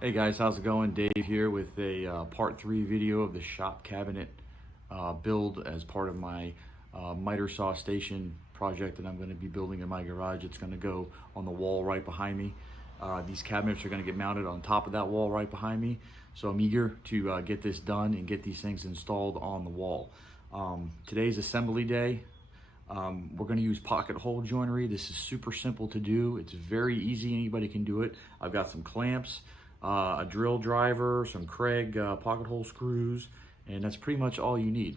Hey guys, how's it going? Dave here with a part 3 video of the shop cabinet build as part of my mitresawstation project that I'm going to be building in my garage. It's going to go on the wall right behind me. These cabinets are going to get mounted on top of that wall right behind me. So I'm eager to get this done and get these things installed on the wall. Today's assembly day. We're going to use pocket hole joinery. This is super simple to do. It's very easy. Anybody can do it. I've got some clamps, a drill driver, some Kreg pocket hole screws, and that's pretty much all you need.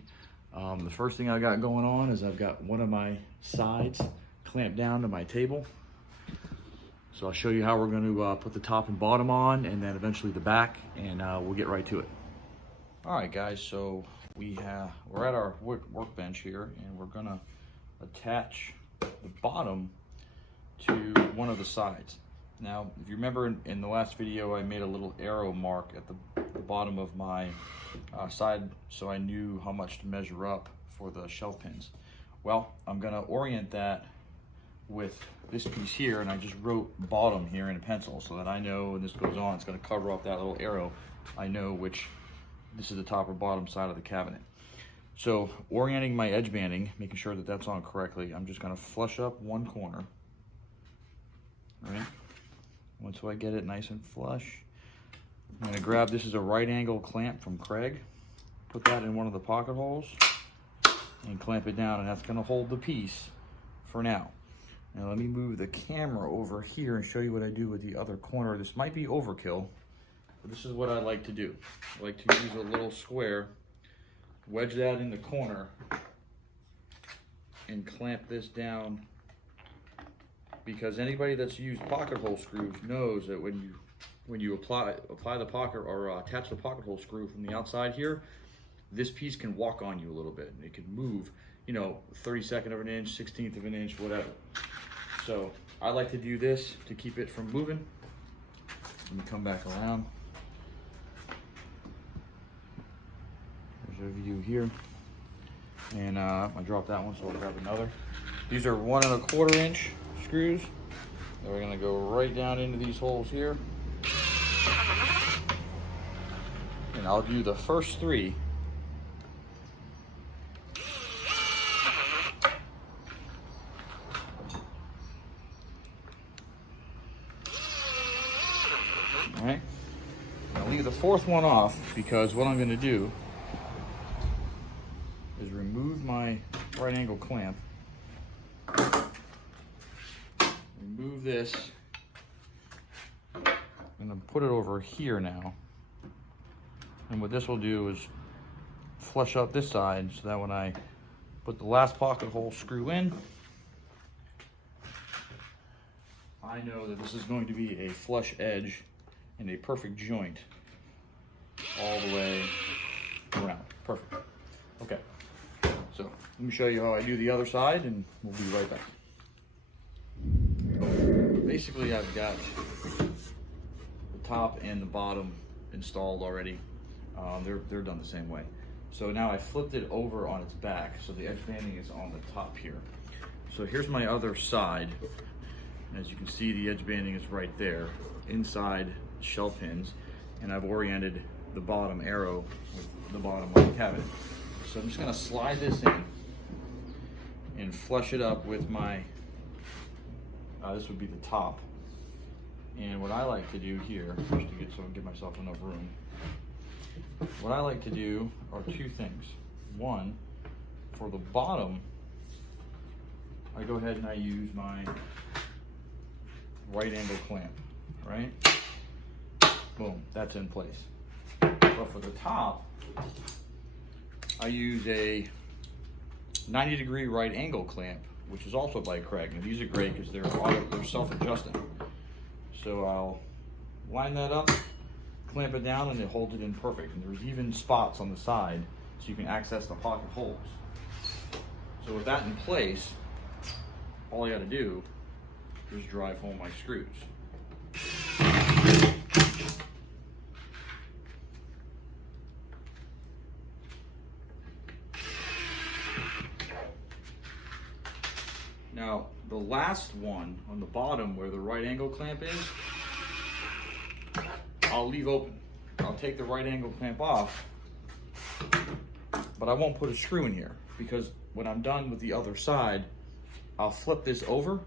The first thing I got going on is I've got one of my sides clamped down to my table. So I'll show you how we're going to put the top and bottom on, and then eventually the back, and we'll get right to it. All right, guys, so we're at our workbench here, and we're going to attach the bottom to one of the sides. Now, if you remember in the last video, I made a little arrow mark at the bottom of my side so I knew how much to measure up for the shelf pins. Well, I'm going to orient that with this piece here, and I just wrote bottom here in a pencil so that I know when this goes on, it's going to cover up that little arrow. I know which this is the top or bottom side of the cabinet. So orienting my edge banding, making sure that that's on correctly, I'm just going to flush up one corner. Right? Once I get it nice and flush, I'm going to grab, this is a right angle clamp from Kreg, put that in one of the pocket holes and clamp it down, and that's going to hold the piece for now. Now let me move the camera over here and show you what I do with the other corner. This might be overkill, but this is what I like to do. I like to use a little square, wedge that in the corner, and clamp this down, because anybody that's used pocket hole screws knows that when you apply the pocket or attach the pocket hole screw from the outside here, this piece can walk on you a little bit, and it can move, you know, 32nd of an inch, 16th of an inch, whatever. So I like to do this to keep it from moving. Let me come back around. There's a view here, and I dropped that one, so I'll grab another. These are 1 1/4 inch screws. And we're going to go right down into these holes here, and I'll do the first 3. All right, I'll leave the 4th one off, because what I'm going to do is remove my right angle clamp, remove this, I'm going to put it over here now, and what this will do is flush up this side so that when I put the last pocket hole screw in, I know that this is going to be a flush edge and a perfect joint all the way around. Perfect. Okay, so let me show you how I do the other side, and we'll be right back. Basically, I've got the top and the bottom installed already. They're done the same way. So now I flipped it over on its back, so the edge banding is on the top here. So here's my other side. As you can see, the edge banding is right there inside shelf pins, and I've oriented the bottom arrow with the bottom of the cabinet. So I'm just going to slide this in and flush it up with my, this would be the top. And what I like to do here, just to give myself enough room, what I like to do are 2 things. One, for the bottom, I go ahead and I use my right angle clamp, right? Boom, that's in place. But for the top, I use a 90-degree right angle clamp, which is also by Kreg. And these are great because they're self-adjusting. So I'll line that up, clamp it down, and it holds it in perfect. And there's even spots on the side so you can access the pocket holes. So with that in place, all I got to do is drive home my screws. Now, the last one on the bottom where the right angle clamp is, I'll leave open. I'll take the right angle clamp off, but I won't put a screw in here because when I'm done with the other side, I'll flip this over,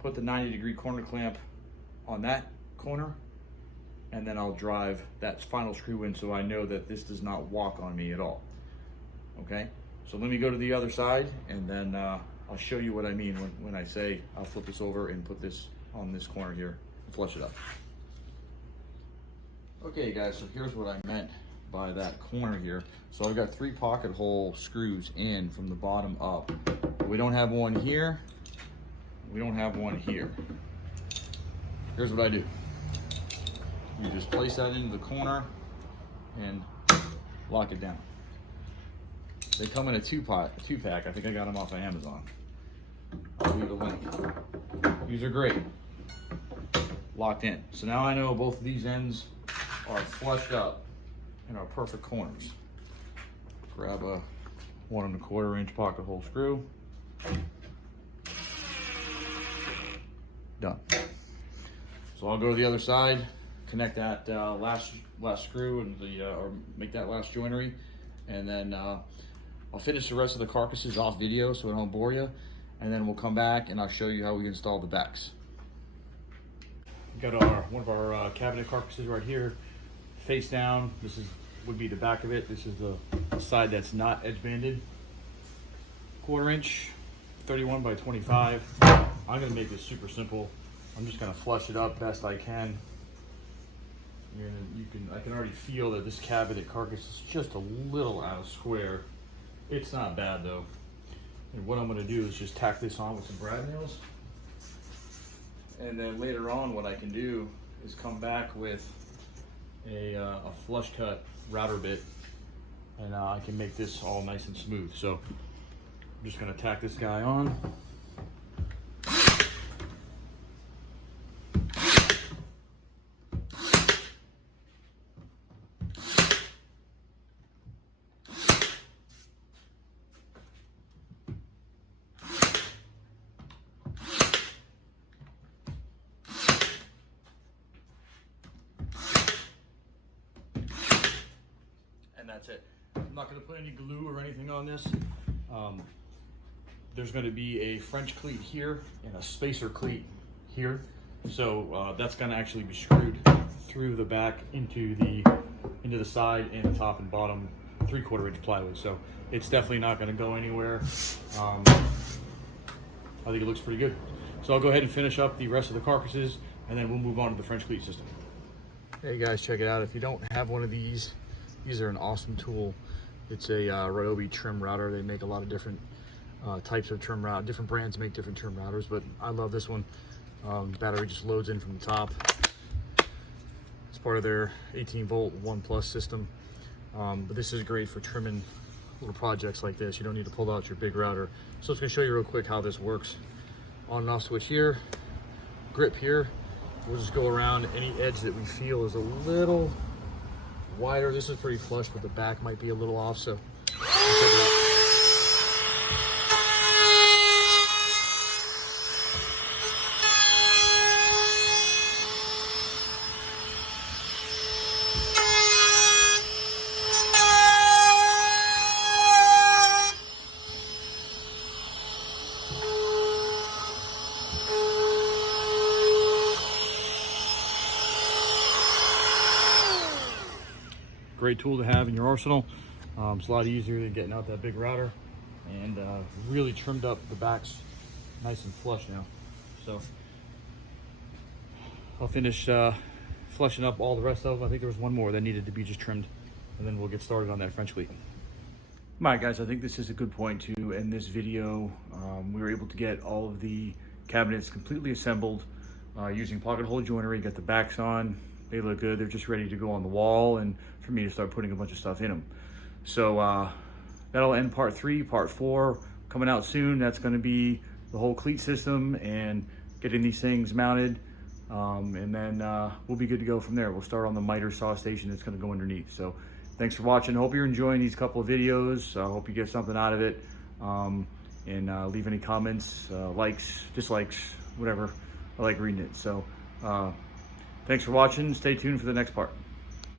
put the 90-degree corner clamp on that corner, and then I'll drive that final screw in so I know that this does not walk on me at all. Okay, so let me go to the other side, and then I'll show you what I mean when I say I'll flip this over and put this on this corner here and flush it up. Okay guys, so here's what I meant by that corner here. So I've got 3 pocket hole screws in from the bottom up. We don't have one here. We don't have one here. Here's what I do. You just place that into the corner and lock it down. They come in a 2-pack. I think I got them off of Amazon. I'll leave a link. These are great. Locked in. So now I know both of these ends are flushed up and are perfect corners. Grab a 1 1/4 inch pocket hole screw. Done. So I'll go to the other side, connect that last screw and or make that last joinery, and then I'll finish the rest of the carcasses off video so I don't bore you, and then we'll come back and I'll show you how we install the backs. We've got one of our cabinet carcasses right here, face down. This would be the back of it. This is the side that's not edge banded. 1/4 inch, 31 by 25. I'm gonna make this super simple. I'm just gonna flush it up best I can. I can already feel that this cabinet carcass is just a little out of square. It's not bad though. And what I'm gonna do is just tack this on with some brad nails. And then later on, what I can do is come back with a flush cut router bit, and I can make this all nice and smooth. So I'm just gonna tack this guy on. And that's it. I'm not going to put any glue or anything on this. There's going to be a French cleat here and a spacer cleat here. So that's going to actually be screwed through the back into the side and the top and bottom 3/4 inch plywood. So it's definitely not going to go anywhere. I think it looks pretty good. So I'll go ahead and finish up the rest of the carcasses, and then we'll move on to the French cleat system. Hey guys, check it out. If you don't have one of these are an awesome tool. It's a Ryobi trim router. They make a lot of different types of trim route. Different brands make different trim routers, but I love this one. Battery just loads in from the top. It's part of their 18-volt 1+ system. But this is great for trimming little projects like this. You don't need to pull out your big router. So I'm just gonna show you real quick how this works. On and off switch here, grip here. We'll just go around any edge that we feel is a little wider. This is pretty flush, but the back might be a little off, so check it out. Great tool to have in your arsenal. It's a lot easier than getting out that big router, and really trimmed up the backs nice and flush now. So I'll finish flushing up all the rest of them. I think there was one more that needed to be just trimmed, and then we'll get started on that French cleat. All right guys, I think this is a good point to end this video. We were able to get all of the cabinets completely assembled using pocket hole joinery, get the backs on. They look good. They're just ready to go on the wall and for me to start putting a bunch of stuff in them. So that'll end part 3. Part 4 coming out soon. That's going to be the whole cleat system and getting these things mounted. And then we'll be good to go from there. We'll start on the miter saw station that's going to go underneath. So thanks for watching. Hope you're enjoying these couple of videos. I hope you get something out of it. And leave any comments, likes, dislikes, whatever. I like reading it. So Thanks for watching. Stay tuned for the next part.